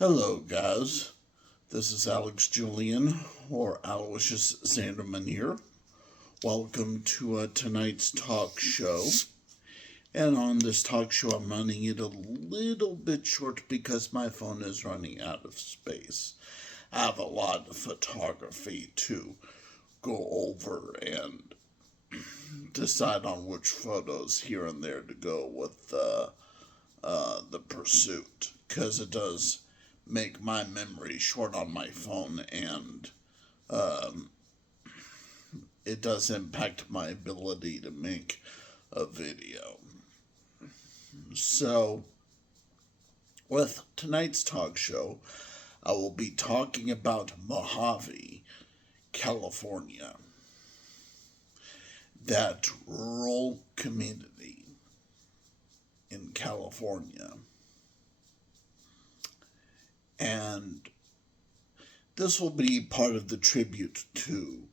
Hello, guys. This is Alex Julian, or Aloysius Zanderman here. Welcome to tonight's talk show. And on this talk show, I'm running it a little bit short because my phone is running out of space. I have a lot of photography to go over and decide on which photos here and there to go with the pursuit, because it does make my memory short on my phone, and it does impact my ability to make a video. So, with tonight's talk show, I will be talking about Mojave, California. That rural community in California. And this will be part of the tribute to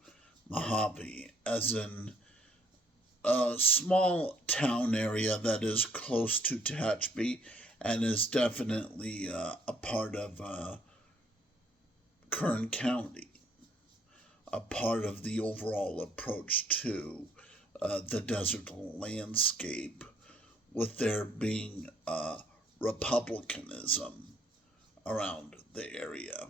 Mojave, as in a small town area that is close to Tehachapi and is definitely a part of Kern County, a part of the overall approach to the desert landscape, with there being republicanism around the area.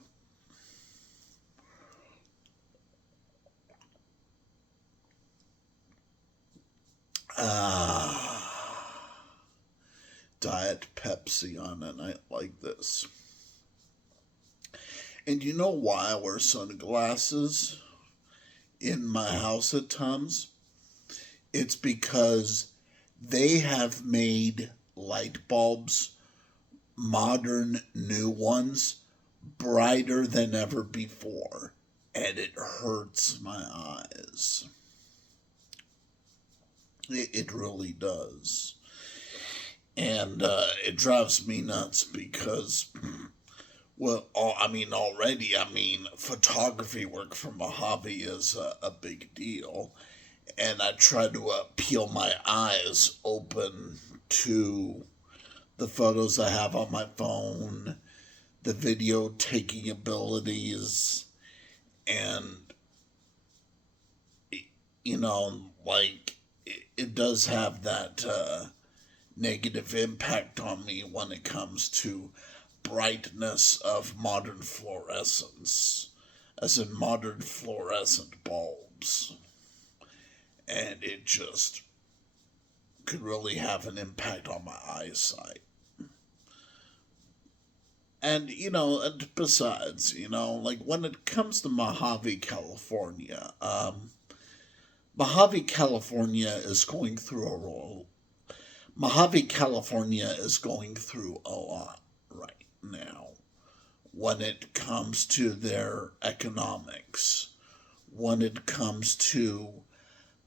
Diet Pepsi on a night like this. And you know why I wear sunglasses in my house at times? It's because they have made light bulbs, modern new ones, brighter than ever before, and it hurts my eyes. It really does. And it drives me nuts because, already, photography work for Mojave is a big deal. And I try to peel my eyes open to the photos I have on my phone, the video taking abilities, and, it does have that negative impact on me when it comes to brightness of modern fluorescence, as in modern fluorescent bulbs. And it just could really have an impact on my eyesight. And, and besides, when it comes to Mojave, California, Mojave, California is going through a role. Mojave, California is going through a lot right now when it comes to their economics, when it comes to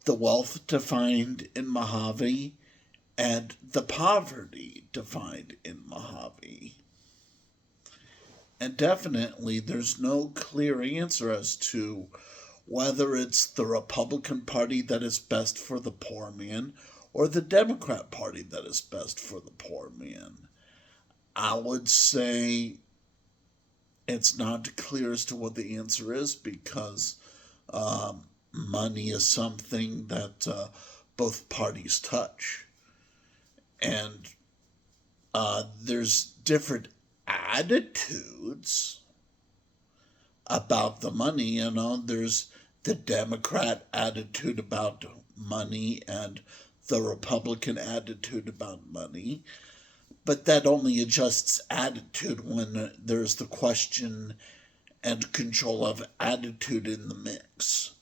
the wealth defined in Mojave and the poverty defined in Mojave. And definitely there's no clear answer as to whether it's the Republican Party that is best for the poor man or the Democrat Party that is best for the poor man. I would say it's not clear as to what the answer is, because money is something that both parties touch. And there's different attitudes about the money. There's the Democrat attitude about money and the Republican attitude about money. But that only adjusts attitude when there's the question and control of attitude in the mix.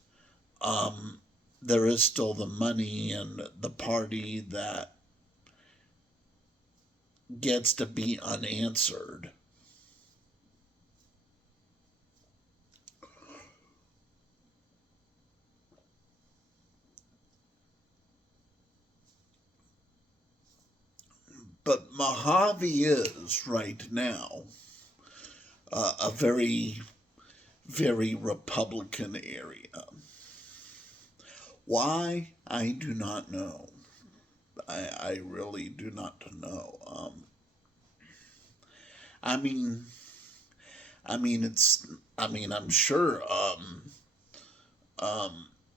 There is still the money and the party that gets to be unanswered. But Mojave is right now a very, very Republican area. Why? I do not know. I really do not know. I mean, I mean, I'm sure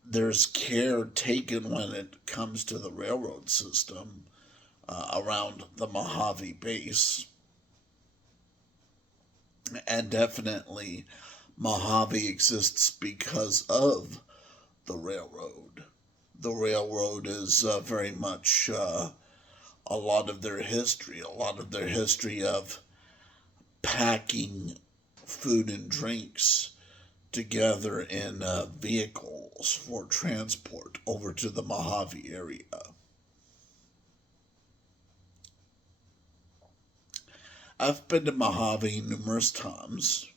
there's care taken when it comes to the railroad system around the Mojave base. And definitely, Mojave exists because of the railroad. The railroad is very much a lot of their history, a lot of their history of packing food and drinks together in vehicles for transport over to the Mojave area. I've been to Mojave numerous times.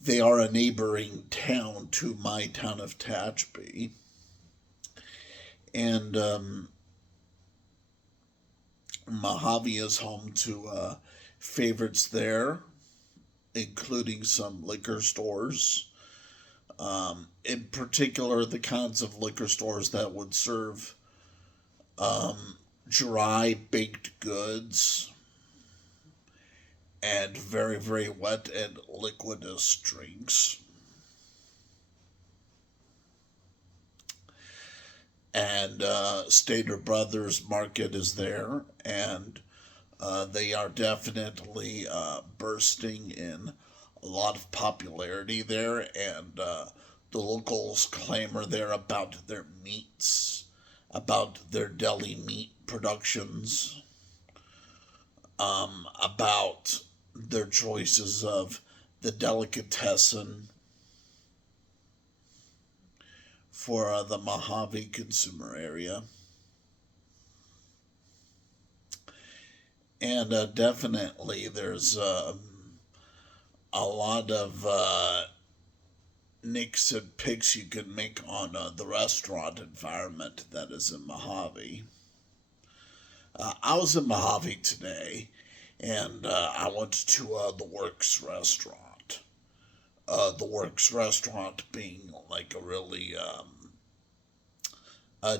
They are a neighboring town to my town of Tehachapi. And Mojave is home to favorites there, including some liquor stores. In particular, the kinds of liquor stores that would serve dry baked goods and very, very wet and liquidous drinks. And Stater Brothers Market is there, and they are definitely bursting in a lot of popularity there, and the locals clamor there about their meats, about their deli meat productions, about their choices of the delicatessen for the Mojave consumer area. And definitely there's a lot of nicks and picks you can make on the restaurant environment that is in Mojave. I was in Mojave today, and I went to the Works restaurant. The Works restaurant being like a really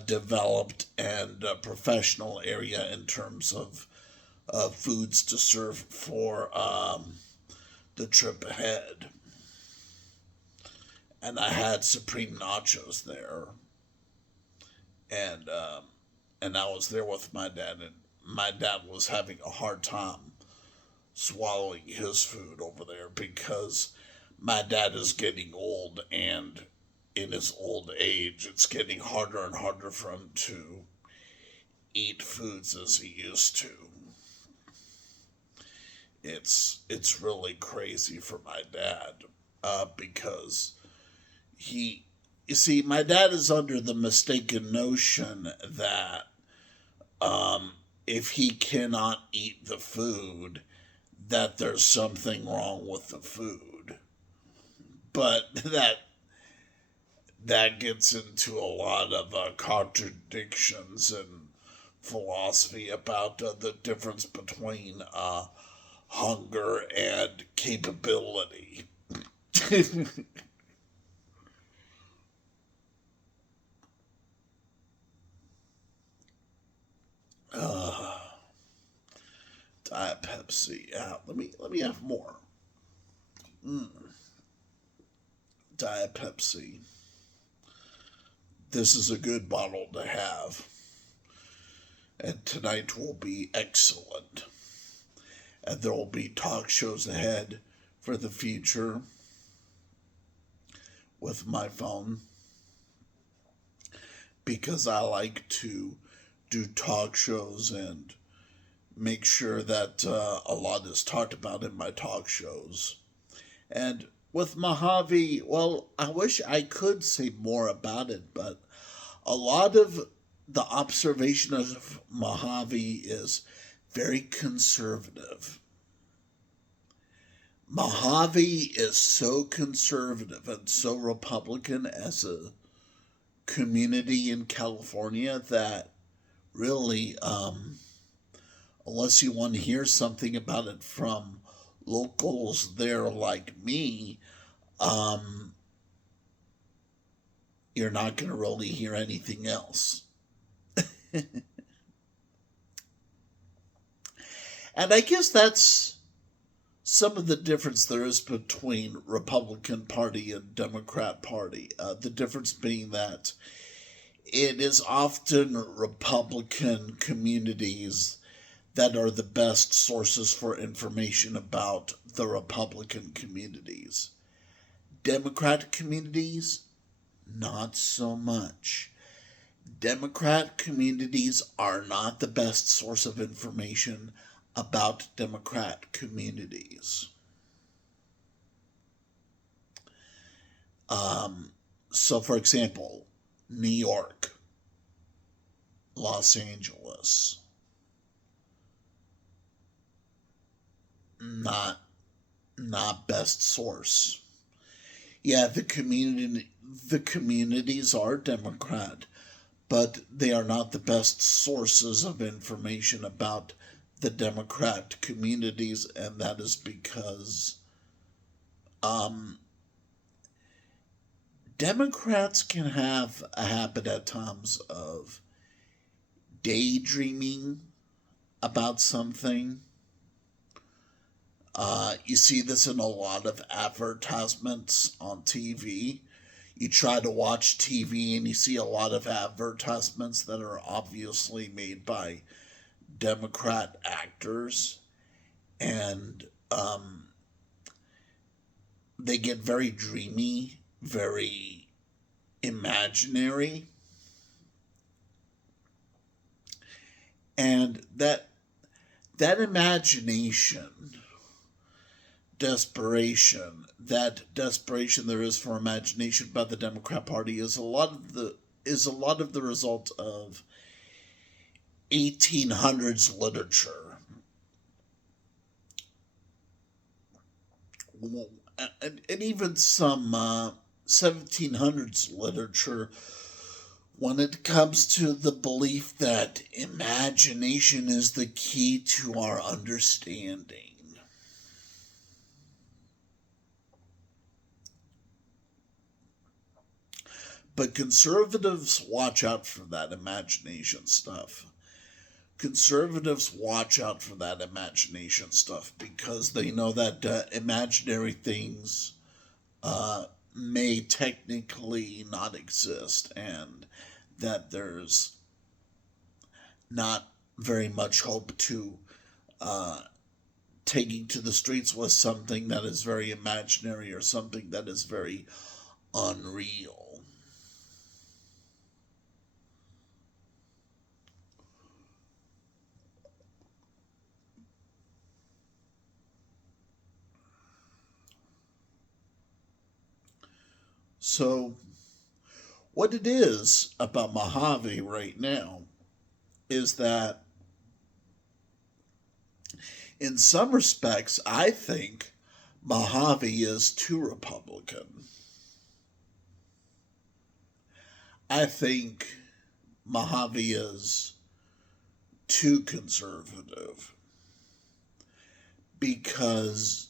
developed and professional area in terms of foods to serve for the trip ahead. And I had supreme nachos there, and I was there with my dad, and my dad was having a hard time swallowing his food over there because my dad is getting old, and in his old age, it's getting harder and harder for him to eat foods as he used to. It's really crazy for my dad because he, you see, my dad is under the mistaken notion that if he cannot eat the food, that there's something wrong with the food. But that gets into a lot of contradictions and philosophy about the difference between hunger and capability. uh, Diet Pepsi. Let me have more. Mm, Diet Pepsi. This is a good bottle to have, and tonight will be excellent. And there will be talk shows ahead for the future with my phone because I like to do talk shows and make sure that a lot is talked about in my talk shows. And with Mojave, well, I wish I could say more about it, but a lot of the observation of Mojave is very conservative. Mojave is so conservative and so Republican as a community in California that really, unless you want to hear something about it from locals there like me, um, you're not going to really hear anything else. And I guess that's some of the difference there is between Republican Party and Democrat Party. The difference being that it is often Republican communities that are the best sources for information about the Republican communities. Democrat communities, not so much. Democrat communities are not the best source of information about Democrat communities. So, for example, New York, Los Angeles, not best source. Yeah, the communities are Democrat, but they are not the best sources of information about the Democrat communities, and that is because Democrats can have a habit at times of daydreaming about something. You see this in a lot of advertisements on TV. You try to watch TV and you see a lot of advertisements that are obviously made by Democrat actors, and they get very dreamy, very imaginary, and that imagination, that desperation there is for imagination by the Democrat Party is a lot of the result of 1800s literature. And even some 1700s literature when it comes to the belief that imagination is the key to our understanding. But conservatives watch out for that imagination stuff. Conservatives watch out for that imagination stuff because they know that imaginary things may technically not exist, and that there's not very much hope to taking to the streets with something that is very imaginary or something that is very unreal. So, what it is about Mojave right now is that, in some respects, I think Mojave is too Republican. I think Mojave is too conservative because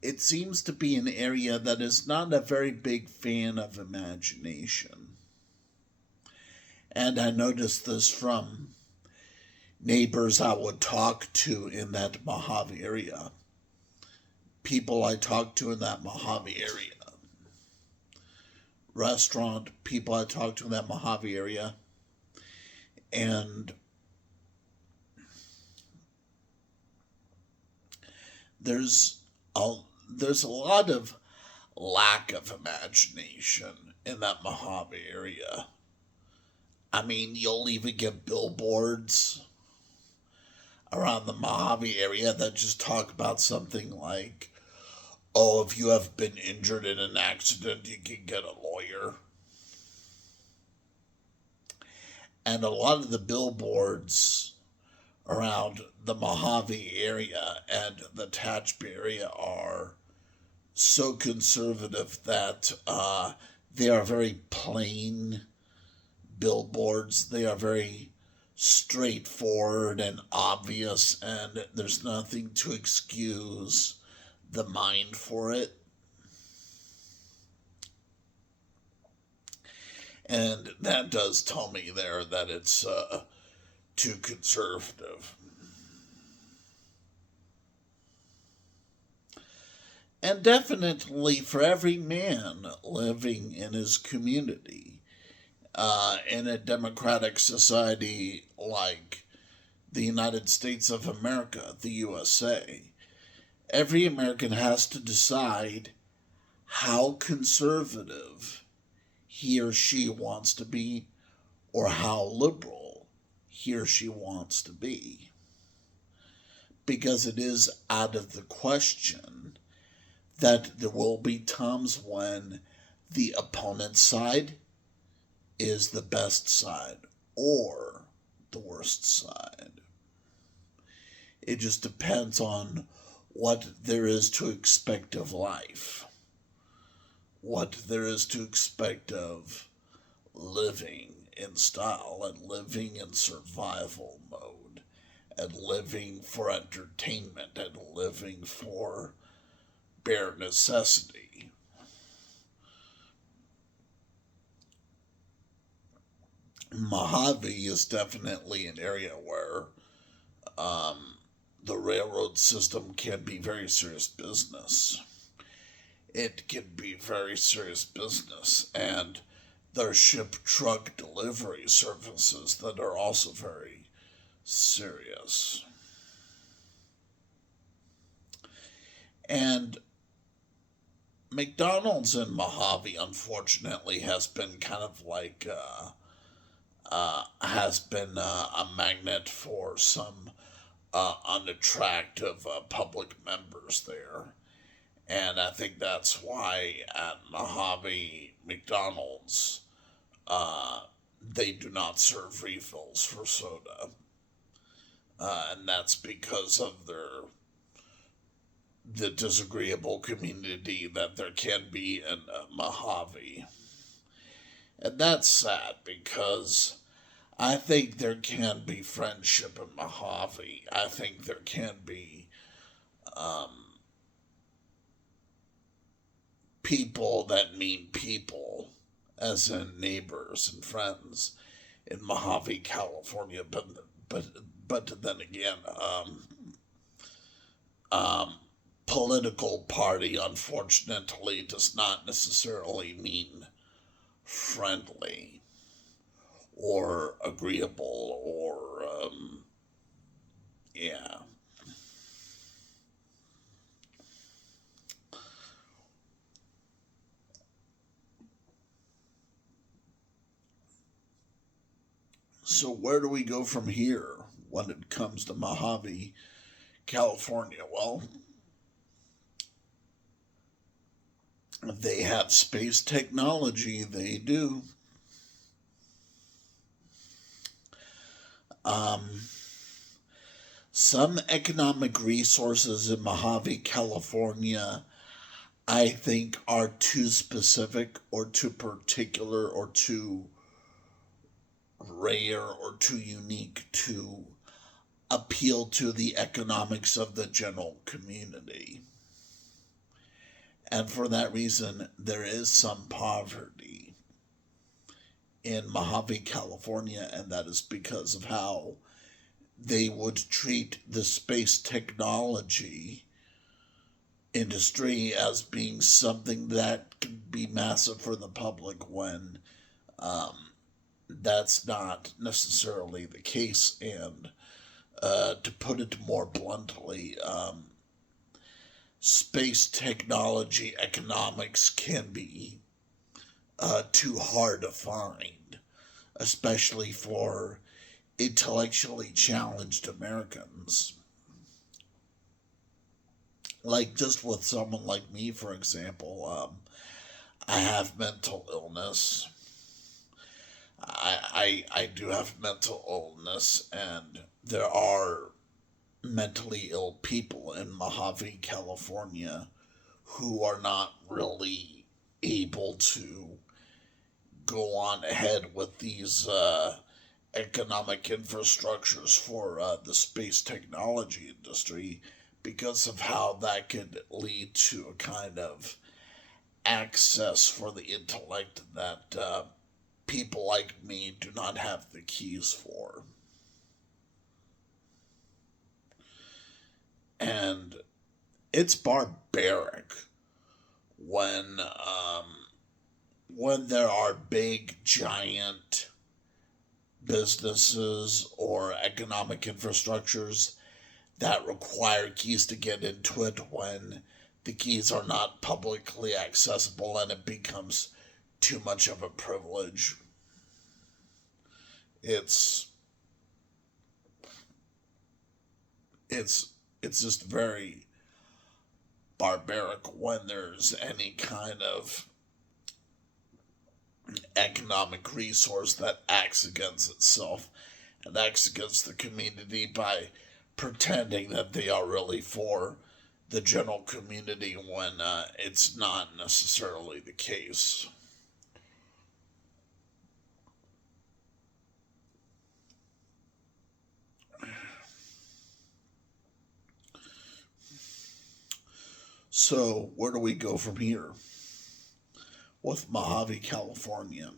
it seems to be an area that is not a very big fan of imagination. And I noticed this from neighbors I would talk to in that Mojave area. People I talked to in that Mojave area. Restaurant people I talked to in that Mojave area. And there's a lot of lack of imagination in that Mojave area. I mean, you'll even get billboards around the Mojave area that just talk about something like, oh, if you have been injured in an accident, you can get a lawyer. And a lot of the billboards around the Mojave area and the Tehachapi area are so conservative that they are very plain billboards. They are very straightforward and obvious, and there's nothing to excuse the mind for it. And that does tell me there that it's too conservative. and definitely for every man living in his community. In a democratic society like the United States of America, the USA, every American has to decide how conservative he or she wants to be or how liberal he or she wants to be. Because it is out of the question that there will be times when the opponent's side is the best side or the worst side. It just depends on what there is to expect of life, what there is to expect of living in style and living in survival mode and living for entertainment and living for bare necessity. Mojave is definitely an area where the railroad system can be very serious business. It can be very serious business, and their ship truck delivery services that are also very serious. And McDonald's in Mojave, unfortunately, has been kind of like has been a magnet for some unattractive public members there. And I think that's why at Mojave McDonald's, they do not serve refills for soda. And that's because of the disagreeable community that there can be in Mojave. And that's sad because I think there can be friendship in Mojave. I think there can be people that mean people, as in neighbors and friends, in Mojave, California. But but then again, um, political party unfortunately does not necessarily mean friendly or agreeable or yeah. So where do we go from here when it comes to Mojave, California? Well, they have space technology. They do. Um, some economic resources in Mojave, California, I think are too specific or too particular or too rare or too unique to appeal to the economics of the general community. And for that reason, there is some poverty in Mojave, California, and that is because of how they would treat the space technology industry as being something that could be massive for the public when um, that's not necessarily the case. And to put it more bluntly, space technology economics can be too hard to find, especially for intellectually challenged Americans. Like, just with someone like me, for example, I have mental illness. I do have mental illness, and there are mentally ill people in Mojave, California, who are not really able to go on ahead with these economic infrastructures for the space technology industry because of how that could lead to a kind of access for the intellect that people like me do not have the keys for. And it's barbaric when when there are big giant businesses or economic infrastructures that require keys to get into it, when the keys are not publicly accessible and it becomes too much of a privilege. It's it's just very barbaric when there's any kind of economic resource that acts against itself and acts against the community by pretending that they are really for the general community when it's not necessarily the case. So, where do we go from here with Mojave, California?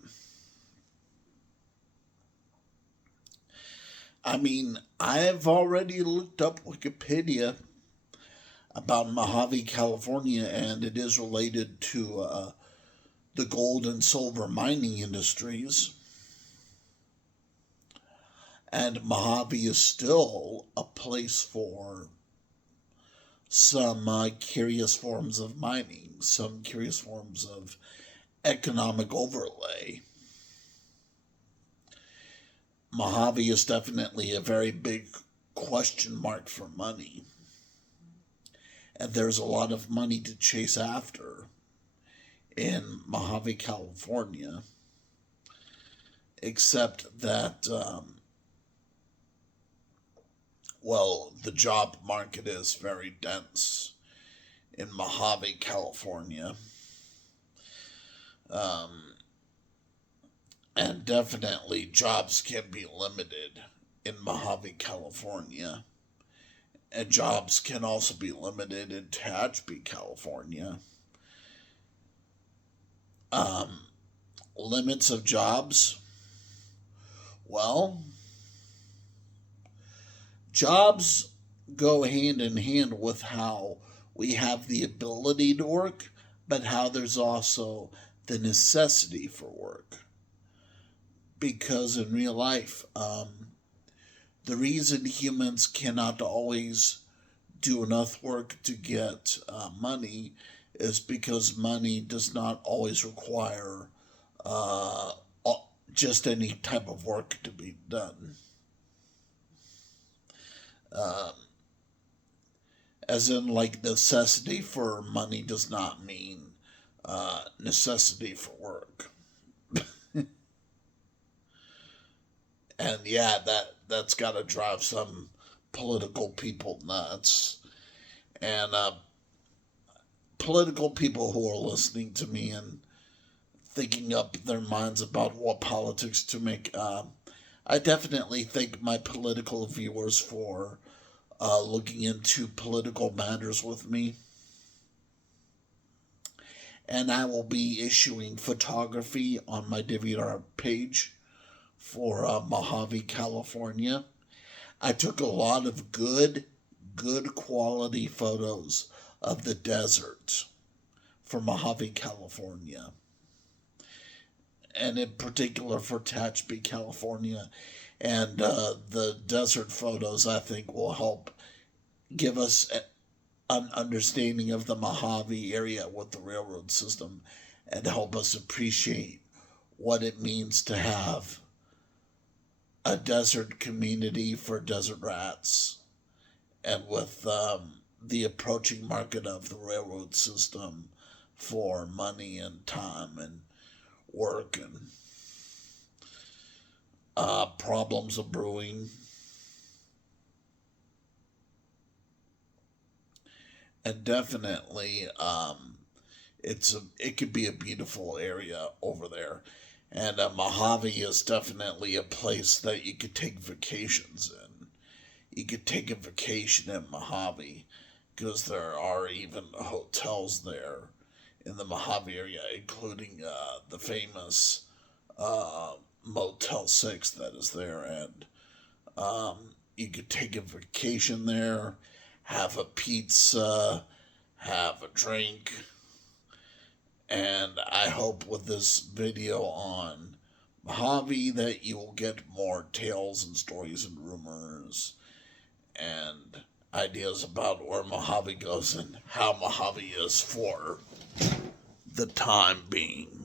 I mean, I've already looked up Wikipedia about Mojave, California, and it is related to the gold and silver mining industries. And Mojave is still a place for some curious forms of mining, some curious forms of economic overlay. Mojave is definitely a very big question mark for money. And there's a lot of money to chase after in Mojave, California. Except that, well, the job market is very dense in Mojave, California. Um, and definitely jobs can be limited in Mojave, California. And jobs can also be limited in Tehachapi, California. Um, Limits of jobs. Well, jobs go hand in hand with how we have the ability to work, but how there's also the necessity for work. Because in real life, the reason humans cannot always do enough work to get money is because money does not always require uh, just any type of work to be done. Um, as in, like, necessity for money does not mean necessity for work. And yeah, that's got to drive some political people nuts. And political people who are listening to me and thinking up their minds about what politics to make. I definitely thank my political viewers for looking into political matters with me. And I will be issuing photography on my DeviantArt page for Mojave, California. I took a lot of good quality photos of the desert for Mojave, California. And in particular for Tehachapi, California. And the desert photos, I think, will help give us an understanding of the Mojave area with the railroad system and help us appreciate what it means to have a desert community for desert rats, and with the approaching market of the railroad system for money and time and work and problems of brewing. And definitely, it could be a beautiful area over there. And Mojave is definitely a place that you could take vacations in. You could take a vacation in Mojave because there are even hotels there in the Mojave area, including the famous uh, Motel 6 that is there. And you could take a vacation there, have a pizza, have a drink, And I hope with this video on Mojave that you will get more tales and stories and rumors and ideas about where Mojave goes and how Mojave is for the time being.